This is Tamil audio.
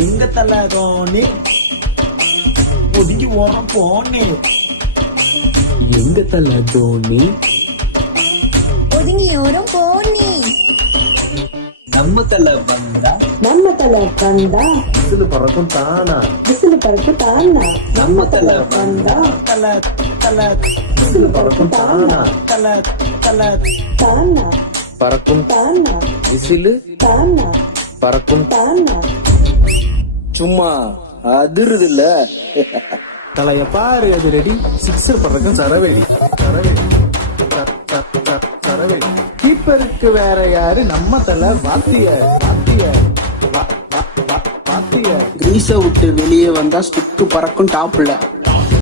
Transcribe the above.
எங்க தல தோனி ஒதுங்கி ஓரம் போனே. எங்க தல தோனி ஒதுங்கி ஓரம் போனே. நம்ம தல வந்தா விசிலு பறக்கும் தானா. நம்ம தல வந்தா தல தல விசிலு பறக்கும் தானா. பறக்கும் விசிலு பறக்கும் சும்மா அதிருது இல்ல. தலைய பாரு, அது ரெடி. சிக்ஸர் பறக்கும் சரவெடி. சரவெடி. கீப்பருக்கு வேற யாரு? நம்ம தலை வாத்தியார். கிரீஸ விட்டு வெளியே வந்தா ஸ்டிக்கு பறக்கும் டாப்ல.